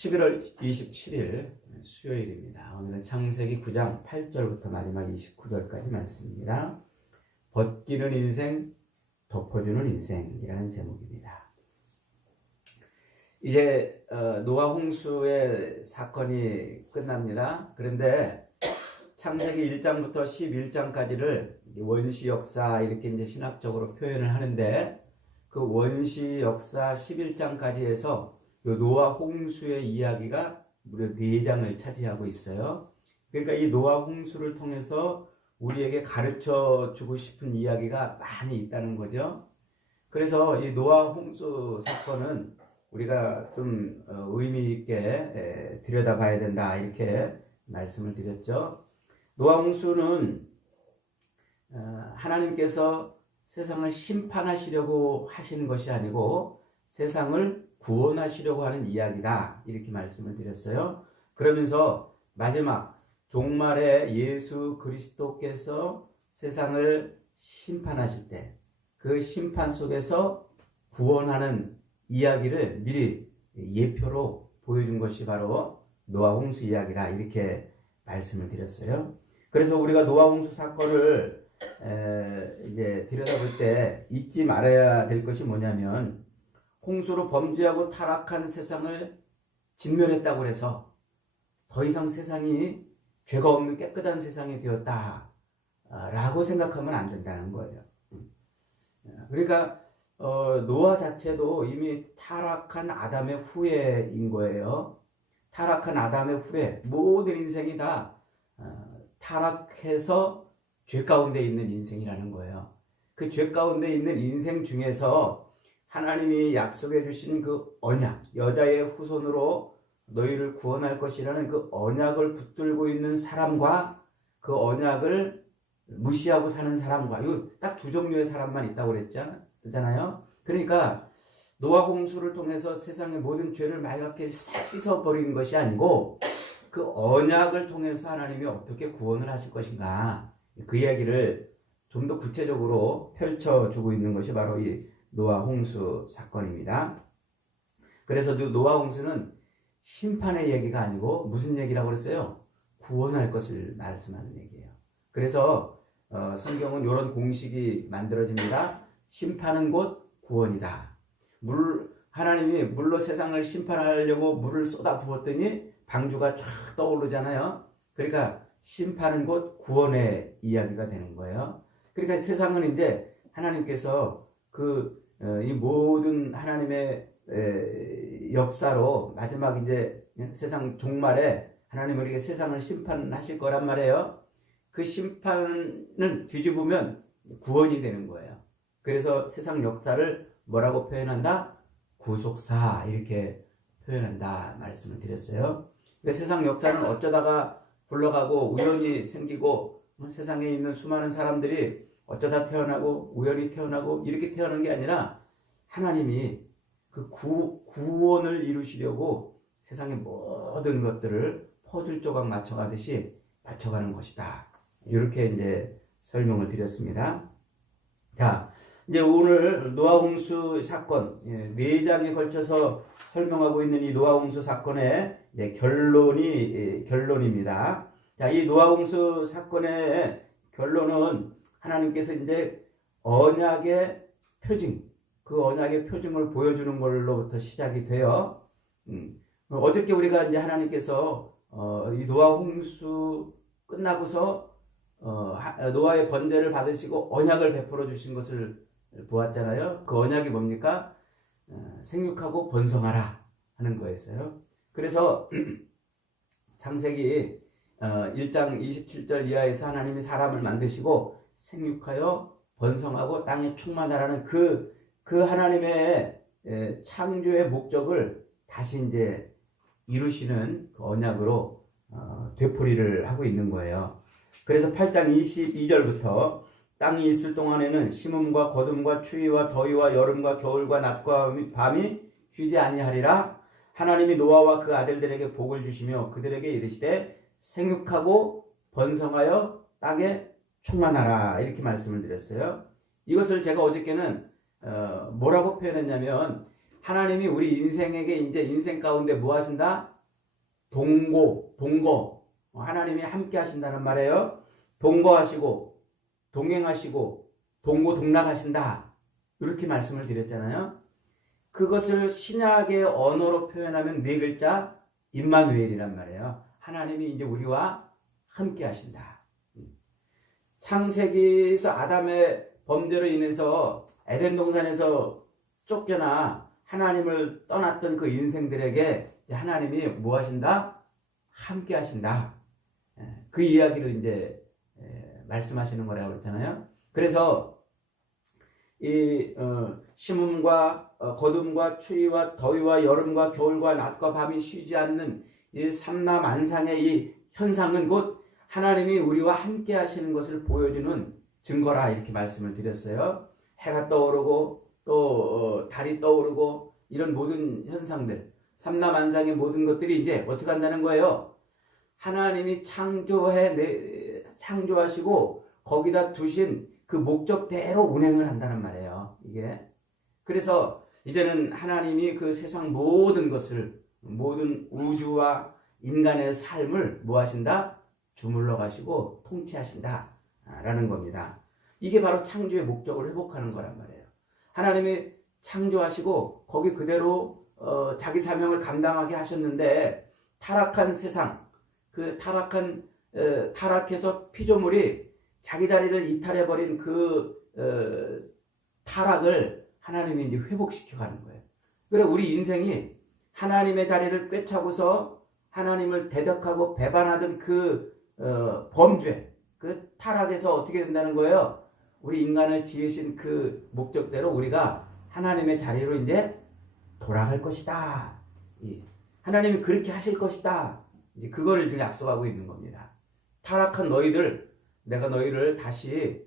11월 27일 수요일입니다. 오늘은 창세기 9장 8절부터 마지막 29절까지 말씀입니다. 벗기는 인생, 덮어주는 인생이라는 제목입니다. 이제 어, 노아 홍수의 사건이 끝납니다. 그런데 창세기 1장부터 11장까지를 원시 역사 이렇게 이제 신학적으로 표현을 하는데 그 원시 역사 11장까지 해서 요 노아 홍수의 이야기가 무려 4장을 차지하고 있어요. 그러니까 이 노아 홍수를 통해서 우리에게 가르쳐 주고 싶은 이야기가 많이 있다는 거죠. 그래서 이 노아 홍수 사건은 우리가 좀 어, 의미 있게 들여다봐야 된다 이렇게 말씀을 드렸죠. 노아 홍수는 어, 하나님께서 세상을 심판하시려고 하시는 것이 아니고 세상을 구원하시려고 하는 이야기다. 이렇게 말씀을 드렸어요. 그러면서 마지막 종말에 예수 그리스도께서 세상을 심판하실 때 그 심판 속에서 구원하는 이야기를 미리 예표로 보여준 것이 바로 노아 홍수 이야기라 이렇게 말씀을 드렸어요. 그래서 우리가 노아 홍수 사건을 이제 들여다볼 때 잊지 말아야 될 것이 뭐냐면 홍수로 범죄하고 타락한 세상을 진멸했다고 해서 더 이상 세상이 죄가 없는 깨끗한 세상이 되었다 라고 생각하면 안 된다는 거예요. 그러니까 어, 노아 자체도 이미 타락한 아담의 후예인 거예요. 타락한 아담의 후예 모든 인생이 다 어, 타락해서 죄 가운데 있는 인생이라는 거예요. 그 죄 가운데 있는 인생 중에서 하나님이 약속해 주신 그 언약, 여자의 후손으로 너희를 구원할 것이라는 그 언약을 붙들고 있는 사람과 그 언약을 무시하고 사는 사람과 이거 딱두 종류의 사람만 있다고 그랬잖아요. 그러니까 노아 홍수를 통해서 세상의 모든 죄를 말갛게 싹 씻어버린 것이 아니고 그 언약을 통해서 하나님이 어떻게 구원을 하실 것인가 그 이야기를 좀 더 구체적으로 펼쳐주고 있는 것이 바로 이 노아 홍수 사건입니다. 그래서 노아 홍수는 심판의 얘기가 아니고 무슨 얘기라고 그랬어요? 구원할 것을 말씀하는 얘기예요. 그래서 어, 성경은 이런 공식이 만들어집니다. 심판은 곧 구원이다. 물 하나님이 물로 세상을 심판하려고 물을 쏟아 부었더니 방주가 쫙 떠오르잖아요. 그러니까 심판은 곧 구원의 이야기가 되는 거예요. 그러니까 세상은 이제 하나님께서 그이 어, 모든 하나님의 역사로 마지막 이제 세상 종말에 하나님 우리에게 세상을 심판하실 거란 말이에요. 그 심판은 뒤집으면 구원이 되는 거예요. 그래서 세상 역사를 뭐라고 표현한다? 구속사 이렇게 표현한다 말씀을 드렸어요. 그러니까 세상 역사는 어쩌다가 굴러가고 우연히 생기고 세상에 있는 수많은 사람들이 어쩌다 태어나고 우연히 태어나고 이렇게 태어난 게 아니라 하나님이 그 구, 구원을 이루시려고 세상의 모든 것들을 퍼즐 조각 맞춰가듯이 맞춰가는 것이다. 이렇게 이제 설명을 드렸습니다. 자, 이제 오늘 노아홍수 사건 예, 네 장에 걸쳐서 설명하고 있는 이 노아홍수 사건의 결론이 예, 결론입니다. 자, 이 노아홍수 사건의 결론은 하나님께서 이제 언약의 표징, 그 언약의 표징을 보여주는 걸로부터 시작이 돼요. 음, 어저께 우리가 이제 하나님께서 어, 이 노아 홍수 끝나고서 어, 노아의 번제를 받으시고 언약을 베풀어 주신 것을 보았잖아요. 그 언약이 뭡니까? 어, 생육하고 번성하라 하는 거였어요. 그래서 창세기 어, 1장 27절 이하에서 하나님이 사람을 만드시고 생육하여 번성하고 땅에 충만하라는 그, 그 하나님의 창조의 목적을 다시 이제 이루시는 그 언약으로 어, 되풀이를 하고 있는 거예요. 그래서 8장 22절부터 땅이 있을 동안에는 심음과 거둠과 추위와 더위와 여름과 겨울과 낮과 밤이 쉬지 아니하리라 하나님이 노아와 그 아들들에게 복을 주시며 그들에게 이르시되 생육하고 번성하여 땅에 충만하라 이렇게 말씀을 드렸어요. 이것을 제가 어저께는 어, 뭐라고 표현했냐면 하나님이 우리 인생에게 이제 인생 가운데 뭐 하신다? 동고, 동거. 하나님이 함께 하신다는 말이에요. 동거하시고, 동행하시고, 동고, 동락하신다. 이렇게 말씀을 드렸잖아요. 그것을 신약의 언어로 표현하면 네 글자, 임마누엘이란 말이에요. 하나님이 이제 우리와 함께 하신다. 창세기에서 아담의 범죄로 인해서 에덴 동산에서 쫓겨나 하나님을 떠났던 그 인생들에게 하나님이 뭐 하신다? 함께 하신다. 예, 그 이야기를 이제 예, 말씀하시는 거라고 그랬잖아요. 그래서 이 어, 심음과 어, 거둠과 추위와 더위와 여름과 겨울과 낮과 밤이 쉬지 않는 이 삼라만상의 이 현상은 곧 하나님이 우리와 함께 하시는 것을 보여주는 증거라 이렇게 말씀을 드렸어요. 해가 떠오르고 또 어, 달이 떠오르고 이런 모든 현상들 삼라만상의 모든 것들이 이제 어떻게 한다는 거예요? 하나님이 창조해 내, 창조하시고 거기다 두신 그 목적대로 운행을 한다는 말이에요. 이게 그래서 이제는 하나님이 그 세상 모든 것을 모든 우주와 인간의 삶을 뭐 하신다? 주물러 가시고 통치하신다. 라는 겁니다. 이게 바로 창조의 목적을 회복하는 거란 말이에요. 하나님이 창조하시고 거기 그대로 어, 자기 사명을 감당하게 하셨는데 타락한 세상, 그 타락한 어, 타락해서 피조물이 자기 자리를 이탈해 버린 그 어, 타락을 하나님이 이제 회복시켜 가는 거예요. 그래 우리 인생이 하나님의 자리를 꿰차고서 하나님을 대적하고 배반하던 그 어, 범죄, 그 타락에서 어떻게 된다는 거예요? 우리 인간을 지으신 그 목적대로 우리가 하나님의 자리로 이제 돌아갈 것이다. 이, 하나님이 그렇게 하실 것이다. 이제 그거를 지금 약속하고 있는 겁니다. 타락한 너희들, 내가 너희를 다시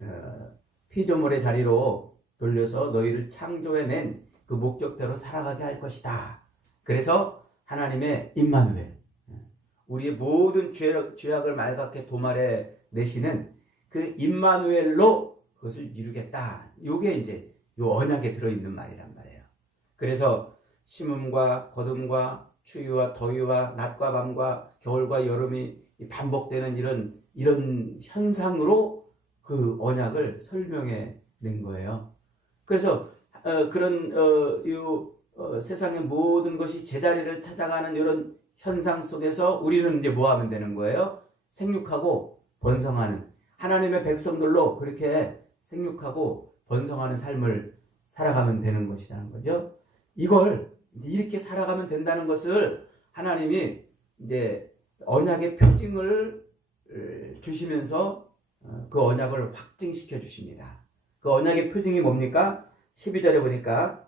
어, 피조물의 자리로 돌려서 너희를 창조해낸 그 목적대로 살아가게 할 것이다. 그래서 하나님의 임마누엘, 우리의 모든 죄악, 죄악을 말갛게 도말해 내시는 그 임마누엘로 그것을 이루겠다. 요게 이제 요 언약에 들어있는 말이란 말이에요. 그래서 심음과 거둠과 추위와 더위와 낮과 밤과 겨울과 여름이 반복되는 이런 이런 현상으로 그 언약을 설명해 낸 거예요. 그래서 어, 그런 어, 요 어, 세상의 모든 것이 제자리를 찾아가는 이런 현상 속에서 우리는 이제 뭐 하면 되는 거예요? 생육하고 번성하는 하나님의 백성들로 그렇게 생육하고 번성하는 삶을 살아가면 되는 것이라는 거죠. 이걸 이렇게 살아가면 된다는 것을 하나님이 이제 언약의 표징을 주시면서 어, 그 언약을 확증시켜 주십니다. 그 언약의 표징이 뭡니까? 12절에 보니까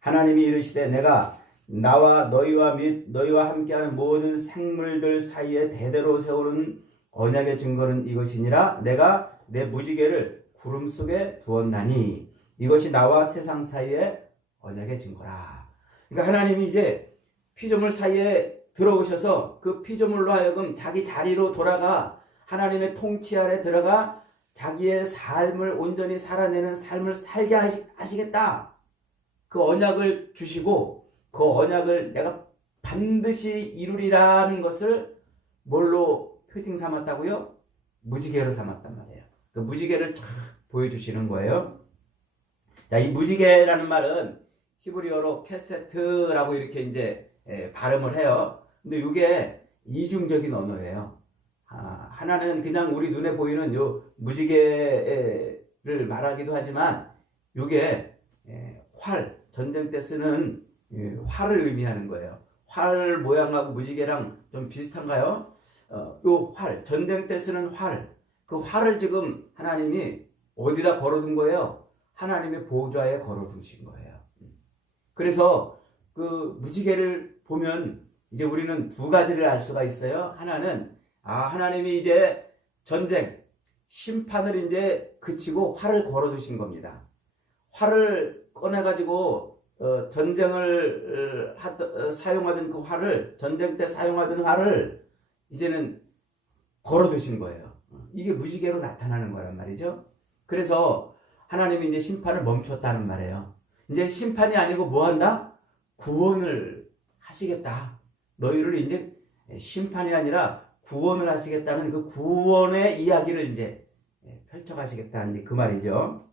하나님이 이르시되 내가 나와 너희와 및 너희와 함께하는 모든 생물들 사이에 대대로 세우는 언약의 증거는 이것이니라 내가 내 무지개를 구름 속에 두었나니 이것이 나와 세상 사이에 언약의 증거라. 그러니까 하나님이 이제 피조물 사이에 들어오셔서 그 피조물로 하여금 자기 자리로 돌아가 하나님의 통치 아래 들어가 자기의 삶을 온전히 살아내는 삶을 살게 하시겠다. 그 언약을 주시고 그 언약을 내가 반드시 이루리라는 것을 뭘로 표징 삼았다고요? 무지개로 삼았단 말이에요. 그 무지개를 쫙 보여주시는 거예요. 자, 이 무지개라는 말은 히브리어로 캐세트라고 이렇게 이제 예, 발음을 해요. 근데 이게 이중적인 언어예요. 아, 하나는 그냥 우리 눈에 보이는 요 무지개를 말하기도 하지만 이게 예, 활, 전쟁 때 쓰는 예, 활을 의미하는 거예요. 활 모양하고 무지개랑 좀 비슷한가요? 어, 요 활, 전쟁 때 쓰는 활, 그 활을 지금 하나님이 어디다 걸어둔 거예요? 하나님의 보좌에 걸어두신 거예요. 그래서 그 무지개를 보면 이제 우리는 두 가지를 알 수가 있어요. 하나는 아 하나님이 이제 전쟁 심판을 이제 그치고 활을 걸어두신 겁니다. 활을 꺼내 가지고 어, 전쟁을 하, 어, 사용하던 그 활을 전쟁 때 사용하던 활을 이제는 걸어 두신 거예요. 이게 무지개로 나타나는 거란 말이죠. 그래서 하나님이 이제 심판을 멈췄다는 말이에요. 이제 심판이 아니고 뭐 한다? 구원을 하시겠다. 너희를 이제 심판이 아니라 구원을 하시겠다는 그 구원의 이야기를 이제 펼쳐가시겠다. 이제 그 말이죠.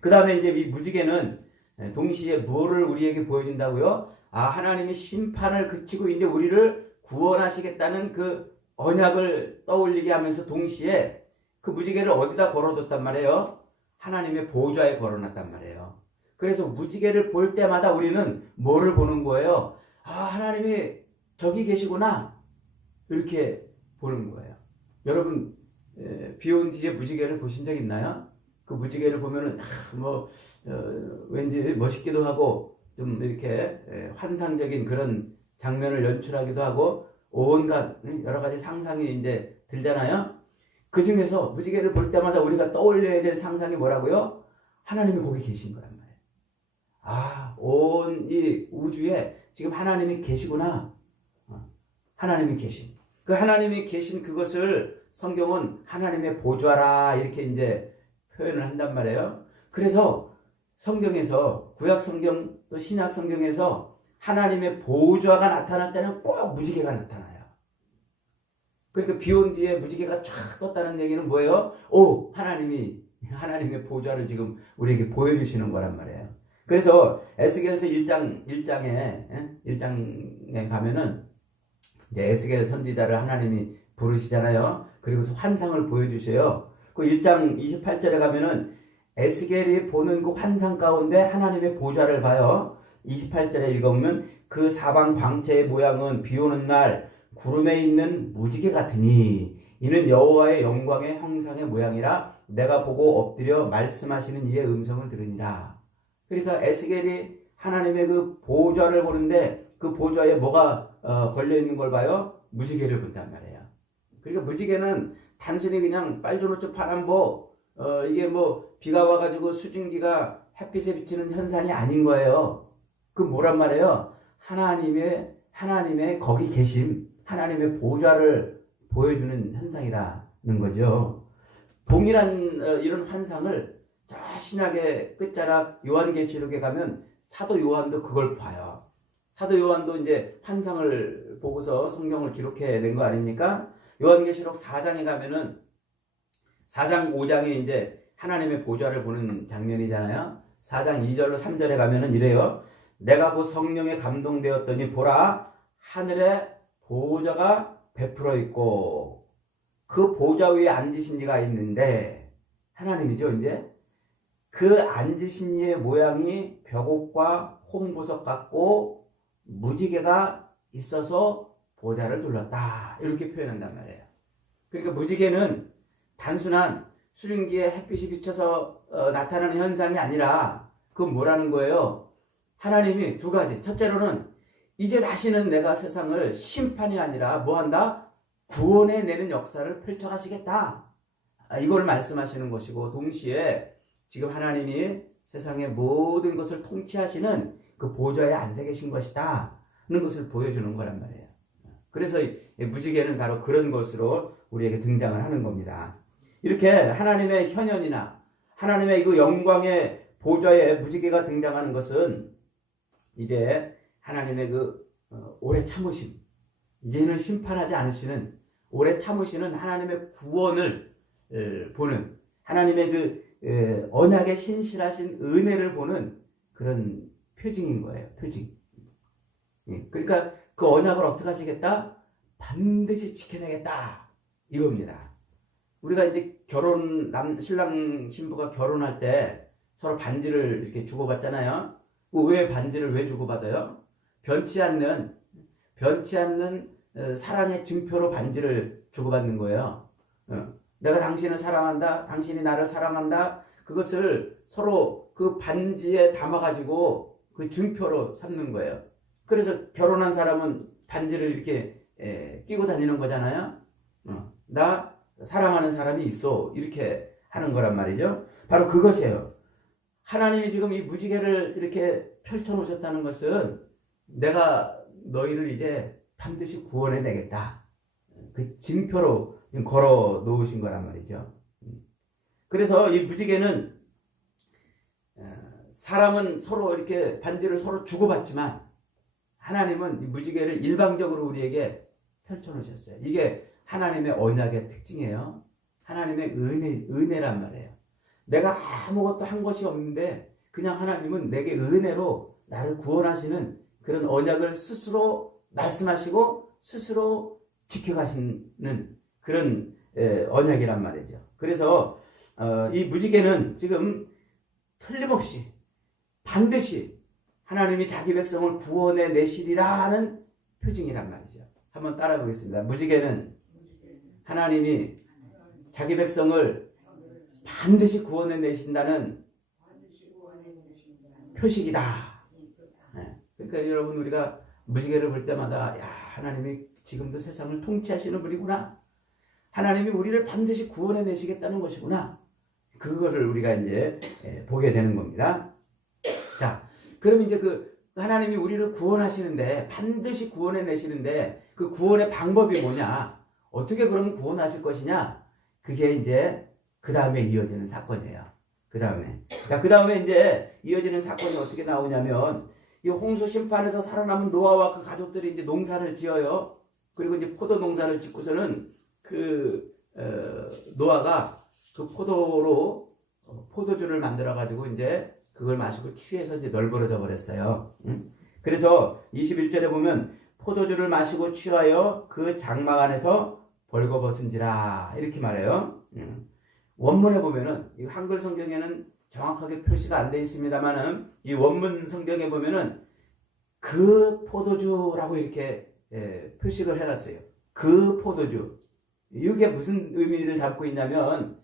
그 다음에 이제 이 무지개는 동시에 뭐를 우리에게 보여준다고요? 아, 하나님이 심판을 그치고 이제 우리를 구원하시겠다는 그 언약을 떠올리게 하면서 동시에 그 무지개를 어디다 걸어뒀단 말이에요? 하나님의 보좌에 걸어놨단 말이에요. 그래서 무지개를 볼 때마다 우리는 뭐를 보는 거예요? 아, 하나님이 저기 계시구나. 이렇게 보는 거예요. 여러분, 비온 뒤에 무지개를 보신 적 있나요? 그 무지개를 보면은, 아, 뭐, 어, 왠지 멋있기도 하고, 좀 이렇게 에, 환상적인 그런 장면을 연출하기도 하고, 온갖 여러 가지 상상이 이제 들잖아요? 그 중에서 무지개를 볼 때마다 우리가 떠올려야 될 상상이 뭐라고요? 하나님이 거기 계신 거란 말이에요. 아, 온 이 우주에 지금 하나님이 계시구나. 어, 하나님이 계신. 그 하나님이 계신 그것을 성경은 하나님의 보좌라 이렇게 이제 표현을 한단 말이에요. 그래서 성경에서 구약 성경 또 신약 성경에서 하나님의 보좌가 나타날 때는 꼭 무지개가 나타나요. 그러니까 비 온 뒤에 무지개가 쫙 떴다는 얘기는 뭐예요? 오, 하나님이 하나님의 보좌를 지금 우리에게 보여주시는 거란 말이에요. 그래서 에스겔서 1장 1장에 1장에 가면은 이제 에스겔 선지자를 하나님이 부르시잖아요. 그리고서 환상을 보여주셔요. 그 1장 28절에 가면은 에스겔이 보는 그 환상 가운데 하나님의 보좌를 봐요. 28절에 읽어보면 그 사방 광채의 모양은 비 오는 날 구름에 있는 무지개 같으니 이는 여호와의 영광의 형상의 모양이라 내가 보고 엎드려 말씀하시는 이의 음성을 들으니라. 그러니까 에스겔이 하나님의 그 보좌를 보는데 그 보좌에 뭐가 어, 걸려 있는 걸 봐요? 무지개를 본단 말이에요. 그러니까 무지개는 단순히 그냥 빨주노초 파란보 어, 이게 뭐 비가 와가지고 수증기가 햇빛에 비치는 현상이 아닌 거예요. 그 뭐란 말이에요? 하나님의 하나님의 거기 계심, 하나님의 보좌를 보여주는 현상이라는 거죠. 동일한 어, 이런 환상을 저 신약의 끝자락 요한계시록에 가면 사도 요한도 그걸 봐요. 사도 요한도 이제 환상을 보고서 성경을 기록해 낸 거 아닙니까? 요한계시록 4장에 가면은 4장 5장에 이제 하나님의 보좌를 보는 장면이잖아요. 4장 2절로 3절에 가면은 이래요. 내가 그 성령에 감동되었더니 보라 하늘에 보좌가 베풀어 있고 그 보좌 위에 앉으신 이가 있는데 하나님이죠 이제 그 앉으신 이의 모양이 벽옥과 홍보석 같고 무지개가 있어서 보좌를 둘렀다 이렇게 표현한단 말이에요. 그러니까 무지개는 단순한 수증기에 햇빛이 비쳐서 어, 나타나는 현상이 아니라 그건 뭐라는 거예요? 하나님이 두 가지. 첫째로는 이제 다시는 내가 세상을 심판이 아니라 뭐 한다? 구원해 내는 역사를 펼쳐가시겠다. 아, 이걸 말씀하시는 것이고 동시에 지금 하나님이 세상의 모든 것을 통치하시는 그 보좌에 앉아 계신 것이다. 는 것을 보여주는 거란 말이에요. 그래서 무지개는 바로 그런 것으로 우리에게 등장을 하는 겁니다. 이렇게 하나님의 현현이나 하나님의 그 영광의 보좌에 무지개가 등장하는 것은 이제 하나님의 그 어, 오래 참으심, 이제는 심판하지 않으시는 오래 참으시는 하나님의 구원을 보는 하나님의 그 언약의 신실하신 은혜를 보는 그런 표징인 거예요. 표징. 예, 그러니까 그 언약을 어떻게 하시겠다? 반드시 지켜내겠다. 이겁니다. 우리가 이제 결혼, 남, 신랑 신부가 결혼할 때 서로 반지를 이렇게 주고받잖아요. 그왜 반지를 왜 주고받아요? 변치 않는, 변치 않는 어, 사랑의 증표로 반지를 주고받는 거예요. 어, 내가 당신을 사랑한다, 당신이 나를 사랑한다, 그것을 서로 그 반지에 담아가지고 그 증표로 삼는 거예요. 그래서 결혼한 사람은 반지를 이렇게 에, 끼고 다니는 거잖아요. 어, 나 사랑하는 사람이 있어. 이렇게 하는 거란 말이죠. 바로 그것이에요. 하나님이 지금 이 무지개를 이렇게 펼쳐 놓으셨다는 것은 내가 너희를 이제 반드시 구원해 내겠다. 그 징표로 걸어 놓으신 거란 말이죠. 그래서 이 무지개는 사람은 서로 이렇게 반지를 서로 주고받지만 하나님은 이 무지개를 일방적으로 우리에게 펼쳐 놓으셨어요. 이게 하나님의 언약의 특징이에요. 하나님의 은혜, 은혜란 말이에요. 내가 아무것도 한 것이 없는데 그냥 하나님은 내게 은혜로 나를 구원하시는 그런 언약을 스스로 말씀하시고 스스로 지켜가시는 그런 에, 언약이란 말이죠. 그래서 어, 이 무지개는 지금 틀림없이 반드시 하나님이 자기 백성을 구원해 내시리라는 표징이란 말이죠. 한번 따라 보겠습니다. 무지개는 하나님이 자기 백성을 반드시 구원해 내신다는 표식이다. 네. 그러니까 여러분 우리가 무지개를 볼 때마다 야 하나님이 지금도 세상을 통치하시는 분이구나. 하나님이 우리를 반드시 구원해 내시겠다는 것이구나. 그거를 우리가 이제 예, 보게 되는 겁니다. 자, 그럼 이제 그 하나님이 우리를 구원하시는데 반드시 구원해 내시는데 그 구원의 방법이 뭐냐? 어떻게 그러면 구원하실 것이냐? 그게 이제 그 다음에 이어지는 사건이에요. 그 다음에. 자, 그 다음에 이제 이어지는 사건이 어떻게 나오냐면 이 홍수 심판에서 살아남은 노아와 그 가족들이 이제 농사를 지어요. 그리고 이제 포도 농사를 짓고서는 그 어, 노아가 그 포도로 어, 포도주를 만들어 가지고 이제 그걸 마시고 취해서 이제 널브러져 버렸어요. 응? 그래서 21절에 보면 포도주를 마시고 취하여 그 장막 안에서 벌거벗은지라 이렇게 말해요. 응. 원문에 보면은 이 한글 성경에는 정확하게 표시가 안 돼 있습니다만은 이 원문 성경에 보면은 그 포도주라고 이렇게 예, 표식을 해놨어요. 그 포도주. 이게 무슨 의미를 담고 있냐면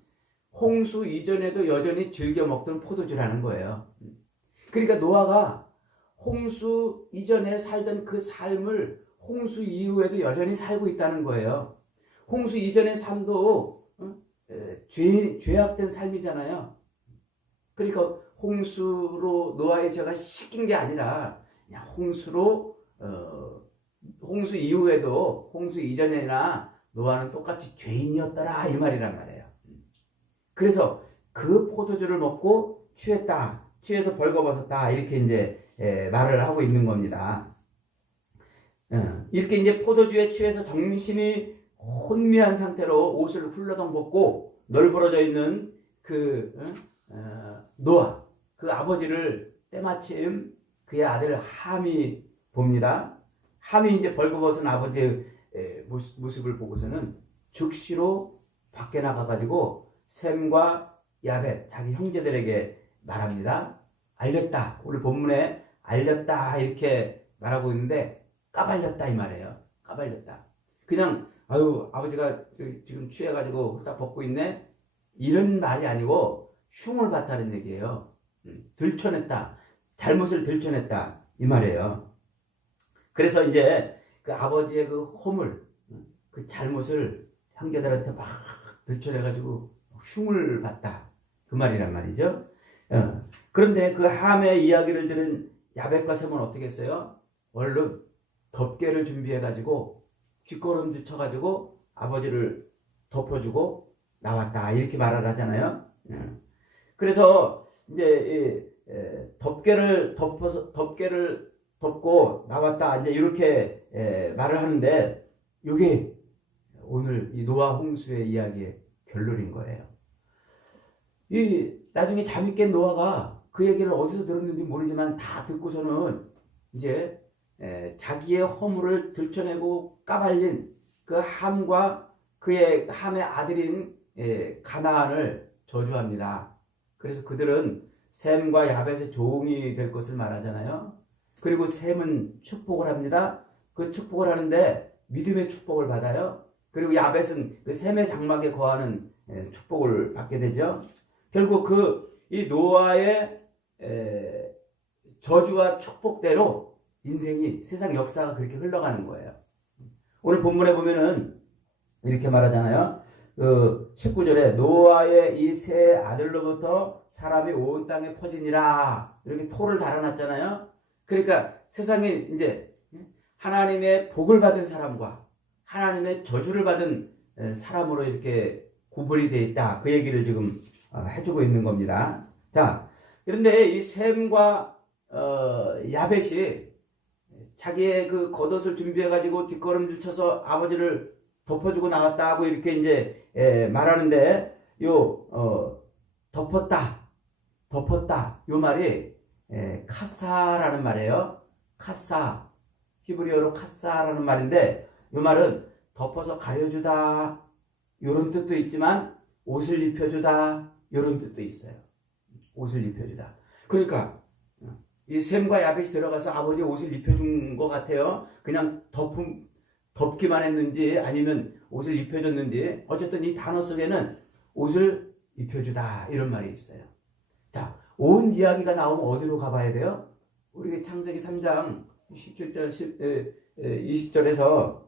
홍수 이전에도 여전히 즐겨 먹던 포도주라는 거예요. 그러니까 노아가 홍수 이전에 살던 그 삶을 홍수 이후에도 여전히 살고 있다는 거예요. 홍수 이전의 삶도 어? 에, 죄, 죄악된 삶이잖아요. 그러니까 홍수로 노아의 죄가 씻긴 게 아니라 그냥 홍수로 어, 홍수 이후에도 홍수 이전이나 노아는 똑같이 죄인이었더라 이 말이란 말이에요. 그래서 그 포도주를 먹고 취했다, 취해서 벌거벗었다 이렇게 이제 에, 말을 하고 있는 겁니다. 어, 이렇게 이제 포도주에 취해서 정신이 혼미한 상태로 옷을 훌러덩 벗고 널브러져 있는 그 어, 어, 노아 그 아버지를 때마침 그의 아들 함이 봅니다. 함이 이제 벌거벗은 아버지의 모습을 보고서는 즉시로 밖에 나가가지고 샘과 야벳 자기 형제들에게 말합니다. 알렸다. 오늘 본문에 알렸다 이렇게 말하고 있는데 까발렸다 이 말이에요. 까발렸다. 그냥 아유 아버지가 지금 취해가지고 딱 벗고 있네 이런 말이 아니고 흉을 봤다는 얘기예요. 음, 들춰냈다. 잘못을 들춰냈다 이 말이에요. 그래서 이제 그 아버지의 그 허물, 그 잘못을 형제들한테 막 들춰내가지고 흉을 봤다. 그 말이란 말이죠. 어. 그런데 그 함의 이야기를 들은 야벳과 셈은 어떻게 했어요? 얼른 덮개를 준비해가지고 뒷걸음질 쳐가지고 아버지를 덮어주고 나왔다. 이렇게 말을 하잖아요. 어. 그래서 이제 덮개를 덮어서 덮개를 덮고 나왔다. 이제 이렇게 말을 하는데 이게 오늘 이 노아 홍수의 이야기의 결론인 거예요. 이 나중에 잠이 깬 노아가 그 얘기를 어디서 들었는지 모르지만 다 듣고서는 이제 에, 자기의 허물을 들춰내고 까발린 그 함과 그의 함의 아들인 에, 가나안을 저주합니다. 그래서 그들은 샘과 야벳의 종이 될 것을 말하잖아요. 그리고 샘은 축복을 합니다. 그 축복을 하는데 믿음의 축복을 받아요. 그리고 야벳은 그 샘의 장막에 거하는 축복을 받게 되죠. 결국 그 이 노아의 저주와 축복대로 인생이 세상 역사가 그렇게 흘러가는 거예요. 오늘 본문에 보면은 이렇게 말하잖아요. 그 19절에 노아의 이 세 아들로부터 사람이 온 땅에 퍼지니라 이렇게 토를 달아놨잖아요. 그러니까 세상에 이제 하나님의 복을 받은 사람과 하나님의 저주를 받은 사람으로 이렇게 구분이 되어 있다. 그 얘기를 지금 어, 해주고 있는 겁니다. 자, 그런데 이 샘과 어, 야벳이 자기의 그 겉옷을 준비해가지고 뒷걸음질 쳐서 아버지를 덮어주고 나갔다 하고 이렇게 이제 에, 말하는데 요 어, 덮었다 덮었다 요 말이 에, 카사라는 말이에요. 카사. 히브리어로 카사라는 말인데 요 말은 덮어서 가려주다 요런 뜻도 있지만 옷을 입혀주다 요런 뜻도 있어요. 옷을 입혀주다. 그러니까 이 샘과 야벳이 들어가서 아버지 옷을 입혀준 것 같아요. 그냥 덮음, 덮기만 했는지 아니면 옷을 입혀줬는지 어쨌든 이 단어 속에는 옷을 입혀주다 이런 말이 있어요. 자, 온 이야기가 나오면 어디로 가봐야 돼요? 우리 창세기 3장 17절, 20절에서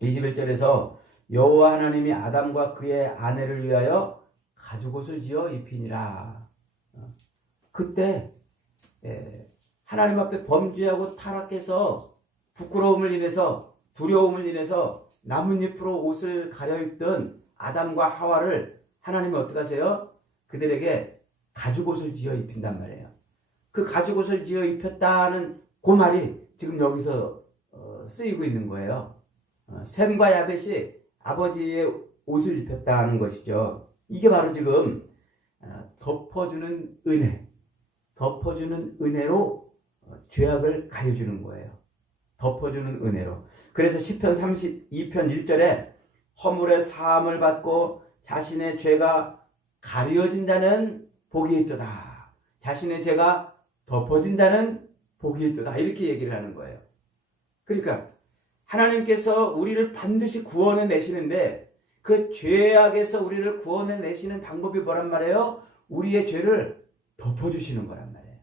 21절에서 여호와 하나님이 아담과 그의 아내를 위하여 가죽옷을 지어 입히니라. 어, 그때 예, 하나님 앞에 범죄하고 타락해서 부끄러움을 인해서 두려움을 인해서 나뭇잎으로 옷을 가려입던 아담과 하와를 하나님이 어떻게 하세요? 그들에게 가죽옷을 지어 입힌단 말이에요. 그 가죽옷을 지어 입혔다는 그 말이 지금 여기서 어, 쓰이고 있는 거예요. 어, 샘과 야벳이 아버지의 옷을 입혔다는 것이죠. 이게 바로 지금 어, 덮어주는 은혜, 덮어주는 은혜로 어, 죄악을 가려주는 거예요. 덮어주는 은혜로. 그래서 10편 32편 1절에 허물의 사함을 받고 자신의 죄가 가려진다는 복이 있도다. 자신의 죄가 덮어진다는 복이 있도다. 이렇게 얘기를 하는 거예요. 그러니까 하나님께서 우리를 반드시 구원해 내시는데 그 죄악에서 우리를 구원해 내시는 방법이 뭐란 말이에요? 우리의 죄를 덮어주시는 거란 말이에요.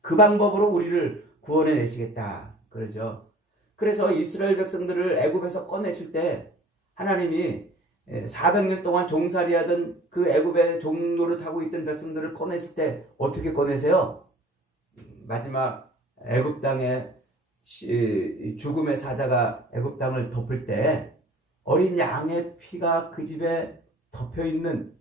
그 방법으로 우리를 구원해 내시겠다. 그러죠. 그래서 이스라엘 백성들을 애굽에서 꺼내실 때 하나님이 400년 동안 종살이 하던 그 애굽의 종로를 타고 있던 백성들을 꺼내실 때 어떻게 꺼내세요? 마지막 애굽 땅에 죽음의 사자가 애굽 땅을 덮을 때 어린 양의 피가 그 집에 덮여 있는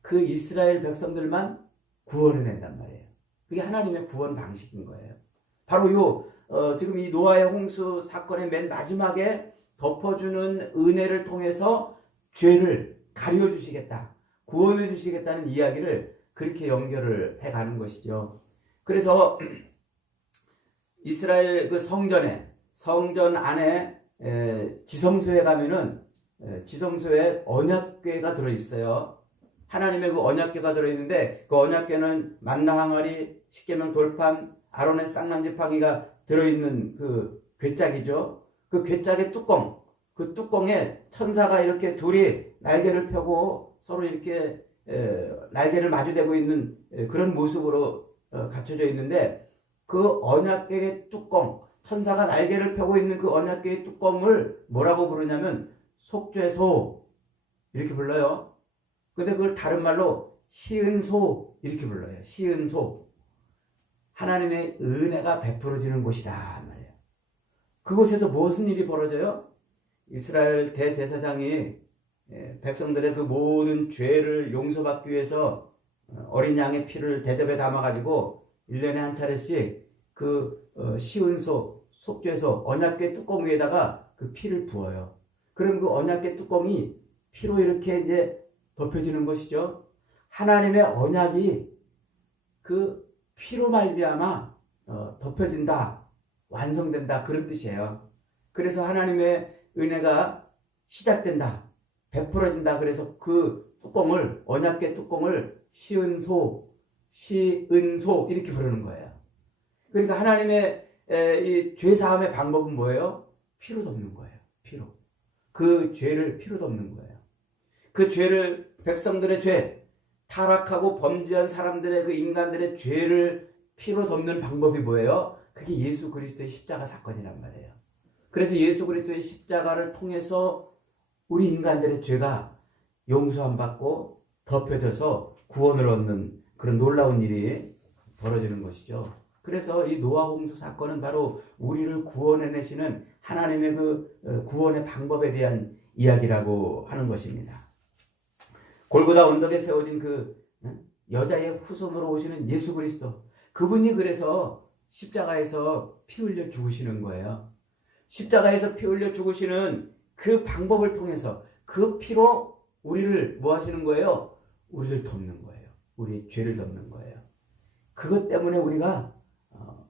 그 이스라엘 백성들만 구원해낸단 말이에요. 그게 하나님의 구원 방식인 거예요. 바로 요 어, 지금 이 노아의 홍수 사건의 맨 마지막에 덮어주는 은혜를 통해서 죄를 가려 주시겠다, 구원해 주시겠다는 이야기를 그렇게 연결을 해 가는 것이죠. 그래서 이스라엘 그 성전에 성전 안에 에, 지성소에 가면은 에, 지성소에 언약궤가 들어 있어요. 하나님의 그 언약궤가 들어 있는데 그 언약궤는 만나 항아리, 십계명 돌판, 아론의 쌍난 지팡이가 들어 있는 그 괴짝이죠. 그 괴짝의 뚜껑, 그 뚜껑에 천사가 이렇게 둘이 날개를 펴고 서로 이렇게 에, 날개를 마주대고 있는 에, 그런 모습으로 어, 갖춰져 있는데 그 언약궤의 뚜껑, 천사가 날개를 펴고 있는 그 언약궤의 뚜껑을 뭐라고 부르냐면 속죄소 이렇게 불러요. 근데 그걸 다른 말로 시은소 이렇게 불러요. 시은소. 하나님의 은혜가 베풀어지는 곳이다 말이에요. 그곳에서 무슨 일이 벌어져요? 이스라엘 대제사장이 예, 백성들의 그 모든 죄를 용서받기 위해서 어, 어린 양의 피를 대접에 담아가지고 1년에 한 차례씩 그 어, 시은소, 속죄소, 언약계 뚜껑 위에다가 그 피를 부어요. 그럼 그 언약계 뚜껑이 피로 이렇게 이제 덮여지는 것이죠. 하나님의 언약이 그 피로 말미암아 어, 덮여진다, 완성된다 그런 뜻이에요. 그래서 하나님의 은혜가 시작된다, 베풀어진다. 그래서 그 뚜껑을 언약계 뚜껑을 시은소, 시은소 이렇게 부르는 거예요. 그러니까 하나님의 이 죄 사함의 방법은 뭐예요? 피로 덮는 거예요. 피로. 그 죄를 피로 덮는 거예요. 그 죄를 백성들의 죄, 타락하고 범죄한 사람들의 그 인간들의 죄를 피로 덮는 방법이 뭐예요? 그게 예수 그리스도의 십자가 사건이란 말이에요. 그래서 예수 그리스도의 십자가를 통해서 우리 인간들의 죄가 용서함 받고 덮여져서 구원을 얻는 그런 놀라운 일이 벌어지는 것이죠. 그래서 이 노아 홍수 사건은 바로 우리를 구원해 내시는 하나님의 그 어, 구원의 방법에 대한 이야기라고 하는 것입니다. 골고다 언덕에 세워진 그 여자의 후손으로 오시는 예수 그리스도. 그분이 그래서 십자가에서 피 흘려 죽으시는 거예요. 십자가에서 피 흘려 죽으시는 그 방법을 통해서 그 피로 우리를 뭐 하시는 거예요? 우리를 덮는 거예요. 우리의 죄를 덮는 거예요. 그것 때문에 우리가 어,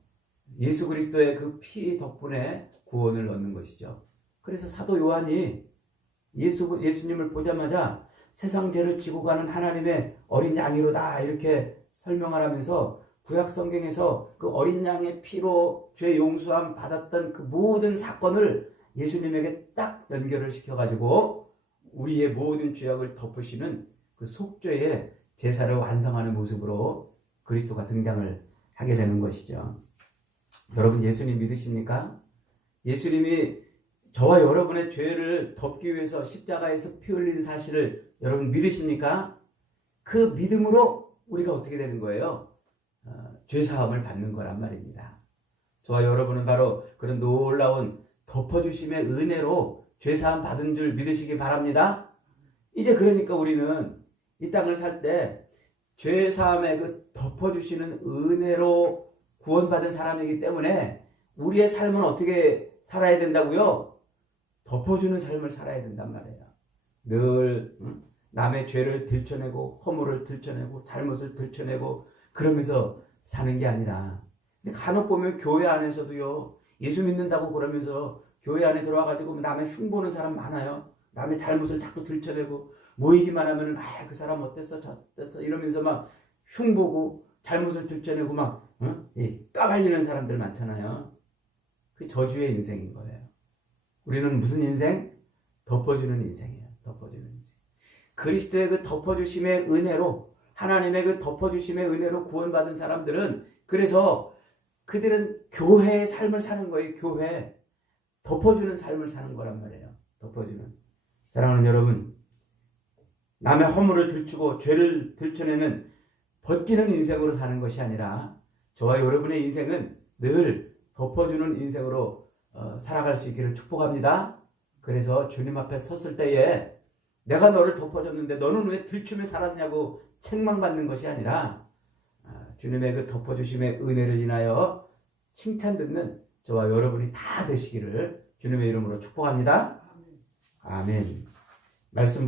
예수 그리스도의 그 피 덕분에 구원을 얻는 것이죠. 그래서 사도 요한이 예수, 예수님을 보자마자 세상 죄를 지고 가는 하나님의 어린 양이로다 이렇게 설명을 하면서 구약 성경에서 그 어린 양의 피로 죄 용서함 받았던 그 모든 사건을 예수님에게 딱 연결을 시켜가지고 우리의 모든 죄악을 덮으시는 그 속죄의 제사를 완성하는 모습으로 그리스도가 등장을 하게 되는 것이죠. 여러분 예수님 믿으십니까? 예수님이 저와 여러분의 죄를 덮기 위해서 십자가에서 피 흘린 사실을 여러분 믿으십니까? 그 믿음으로 우리가 어떻게 되는 거예요? 어, 죄 사함을 받는 거란 말입니다. 저와 여러분은 바로 그런 놀라운 덮어주심의 은혜로 죄 사함 받은 줄 믿으시기 바랍니다. 이제 그러니까 우리는 이 땅을 살 때 죄 사함의 그 덮어주시는 은혜로 구원받은 사람이기 때문에 우리의 삶은 어떻게 살아야 된다고요? 덮어주는 삶을 살아야 된단 말이에요. 늘 응? 남의 죄를 들춰내고 허물을 들춰내고 잘못을 들춰내고 그러면서 사는 게 아니라 간혹 보면 교회 안에서도요 예수 믿는다고 그러면서 교회 안에 들어와가지고 남의 흉보는 사람 많아요. 남의 잘못을 자꾸 들춰내고 모이기만 하면은 아 그 사람 어땠어 저땠어 이러면서 막 흉보고 잘못을 들춰내고 막 어? 예, 까발리는 사람들 많잖아요. 그 저주의 인생인 거예요. 우리는 무슨 인생? 덮어주는 인생이에요. 덮어주는 인생. 그리스도의 그 덮어주심의 은혜로 하나님의 그 덮어주심의 은혜로 구원받은 사람들은 그래서 그들은 교회의 삶을 사는 거예요. 교회 덮어주는 삶을 사는 거란 말이에요. 덮어주는 사랑하는 여러분 남의 허물을 들추고 죄를 들춰내는 벗기는 인생으로 사는 것이 아니라 저와 여러분의 인생은 늘 덮어주는 인생으로 어, 살아갈 수 있기를 축복합니다. 그래서 주님 앞에 섰을 때에 내가 너를 덮어줬는데 너는 왜 들춤에 살았냐고 책망받는 것이 아니라 아, 주님의 그 덮어주심의 은혜를 인하여 칭찬 듣는 저와 여러분이 다 되시기를 주님의 이름으로 축복합니다. 아멘. 말씀